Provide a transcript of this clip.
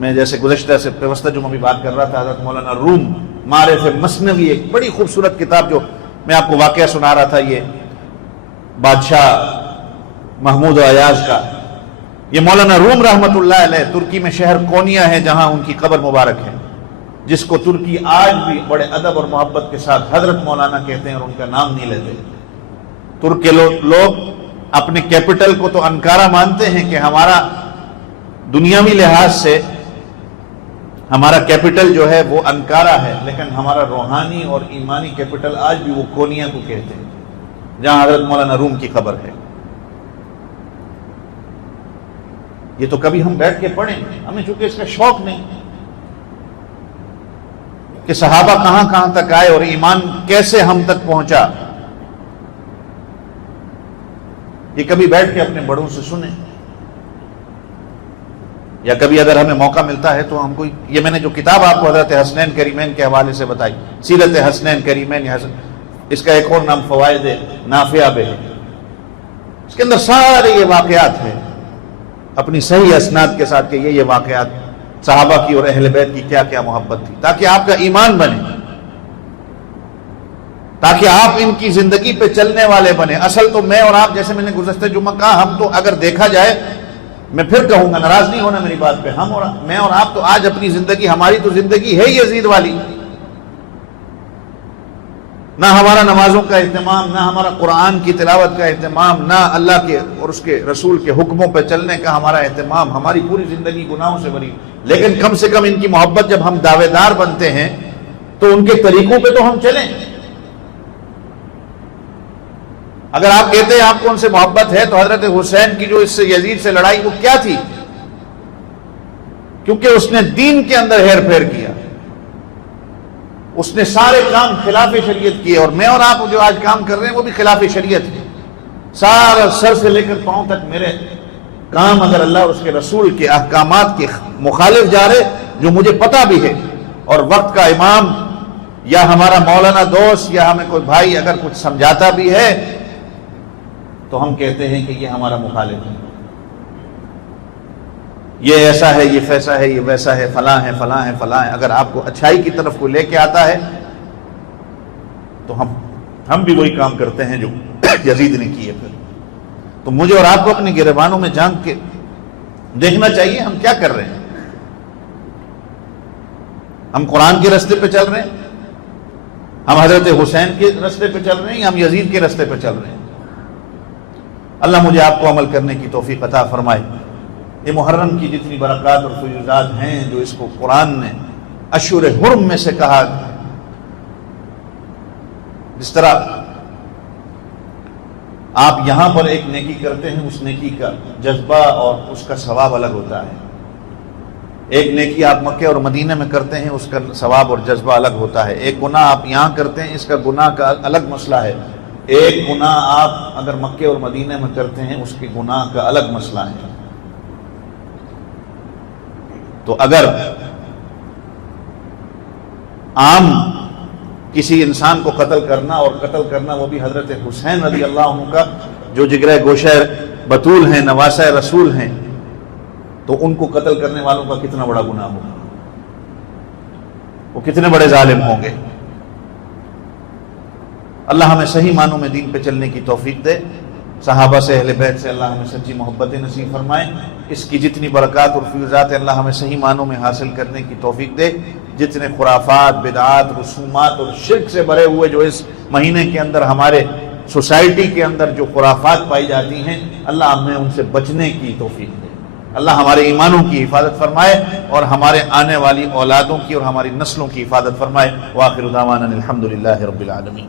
میں جیسے گزشتہ سے پیوستہ جو میں بھی بات کر رہا تھا، حضرت مولانا روم معارف مثنوی، ایک بڑی خوبصورت کتاب جو میں آپ کو واقعہ سنا رہا تھا، یہ بادشاہ محمود ایاز کا، یہ مولانا روم رحمت اللہ علیہ ترکی میں شہر کونیا ہے جہاں ان کی قبر مبارک ہے، جس کو ترکی آج بھی بڑے ادب اور محبت کے ساتھ حضرت مولانا کہتے ہیں اور ان کا نام نہیں لیتے۔ ترک کے لوگ اپنے کیپٹل کو تو انکارا مانتے ہیں کہ ہمارا دنیاوی لحاظ سے ہمارا کیپٹل جو ہے وہ انکارا ہے، لیکن ہمارا روحانی اور ایمانی کیپٹل آج بھی وہ کونیا کو کہتے ہیں جہاں حضرت مولانا روم کی قبر ہے۔ یہ تو کبھی ہم بیٹھ کے پڑھیں، ہمیں چونکہ اس کا شوق نہیں کہ صحابہ کہاں کہاں تک آئے اور ایمان کیسے ہم تک پہنچا، یہ کبھی بیٹھ کے اپنے بڑوں سے سنیں، یا کبھی اگر ہمیں موقع ملتا ہے تو ہم کو یہ میں نے جو کتاب آپ کو حضرت حسنین کریمین کے حوالے سے بتائی، سیرت حسنین کریمین، اس کا ایک اور نام فوائد نافعہ بھی ہے، اس کے اندر سارے یہ واقعات ہیں اپنی صحیح اسناد کے ساتھ کہ یہ واقعات صحابہ کی اور اہل بیت کی کیا کیا محبت تھی، تاکہ آپ کا ایمان بنے، تاکہ آپ ان کی زندگی پہ چلنے والے بنے۔ اصل تو میں اور آپ، جیسے میں نے گزشتہ جمعہ کہا، ہم تو اگر دیکھا جائے، میں پھر کہوں گا، ناراض نہیں ہونا میری بات پہ، میں اور آپ تو آج اپنی زندگی، ہماری تو زندگی ہے یزید والی، نہ ہمارا نمازوں کا اہتمام، نہ ہمارا قرآن کی تلاوت کا اہتمام، نہ اللہ کے اور اس کے رسول کے حکموں پہ چلنے کا ہمارا اہتمام، ہماری پوری زندگی گناہوں سے بھری، لیکن کم سے کم ان کی محبت جب ہم دعوے دار بنتے ہیں تو ان کے طریقوں پہ تو ہم چلیں۔ اگر آپ کہتے ہیں آپ کو ان سے محبت ہے تو حضرت حسین کی جو اس سے یزید سے لڑائی وہ کیا تھی؟ کیونکہ اس نے دین کے اندر ہیر پھیر کیا، اس نے سارے کام خلاف شریعت کیے، اور میں اور آپ جو آج کام کر رہے ہیں وہ بھی خلاف شریعت ہے، سارا سر سے لے کر پاؤں تک میرے کام اگر اللہ اور اس کے رسول کے احکامات کے مخالف جا رہے، جو مجھے پتہ بھی ہے، اور وقت کا امام یا ہمارا مولانا دوست یا ہمیں کوئی بھائی اگر کچھ سمجھاتا بھی ہے تو ہم کہتے ہیں کہ یہ ہمارا مخالف ہے، یہ ایسا ہے، یہ ویسا ہے، یہ ویسا ہے، فلاں ہے، فلاں ہے، فلاں ہے۔ اگر آپ کو اچھائی کی طرف کو لے کے آتا ہے تو ہم بھی وہی کام کرتے ہیں جو یزید نے کیے۔ پھر تو مجھے اور آپ کو اپنے گریبانوں میں جھانک کے دیکھنا چاہیے ہم کیا کر رہے ہیں۔ ہم قرآن کے راستے پہ چل رہے ہیں، ہم حضرت حسین کے راستے پہ چل رہے ہیں، یا ہم یزید کے راستے پہ چل رہے ہیں؟ اللہ مجھے آپ کو عمل کرنے کی توفیق عطا فرمائے۔ یہ محرم کی جتنی برکات اور فیوزات ہیں جو اس کو قرآن نے اشہر حرم میں سے کہا، جس طرح آپ یہاں پر ایک نیکی کرتے ہیں، اس نیکی کا جذبہ اور اس کا ثواب الگ ہوتا ہے۔ ایک نیکی آپ مکہ اور مدینہ میں کرتے ہیں، اس کا ثواب اور جذبہ الگ ہوتا ہے۔ ایک گناہ آپ یہاں کرتے ہیں، اس کا گناہ کا الگ مسئلہ ہے۔ ایک گناہ آپ اگر مکہ اور مدینہ میں کرتے ہیں، اس کے گناہ کا الگ مسئلہ ہے۔ تو اگر عام کسی انسان کو قتل کرنا، اور قتل کرنا وہ بھی حضرت حسین رضی اللہ عنہ کا جو جگرہ گوشہ بطول ہیں، نواسہ رسول ہیں، تو ان کو قتل کرنے والوں کا کتنا بڑا گناہ ہوگا، وہ کتنے بڑے ظالم ہوں گے۔ اللہ ہمیں صحیح معنوں میں دین پہ چلنے کی توفیق دے، صحابہ سے، اہل بیت سے اللہ ہمیں سچی محبت نصیب فرمائے، اس کی جتنی برکات اور فیوزات اللہ ہمیں صحیح معنوں میں حاصل کرنے کی توفیق دے۔ جتنے خرافات، بدعات، رسومات اور شرک سے بھرے ہوئے جو اس مہینے کے اندر ہمارے سوسائٹی کے اندر جو خرافات پائی جاتی ہیں، اللہ ہمیں ان سے بچنے کی توفیق دے۔ اللہ ہمارے ایمانوں کی حفاظت فرمائے اور ہمارے آنے والی اولادوں کی اور ہماری نسلوں کی حفاظت فرمائے۔ وآخر دعوانا الحمدللہ رب العالمین۔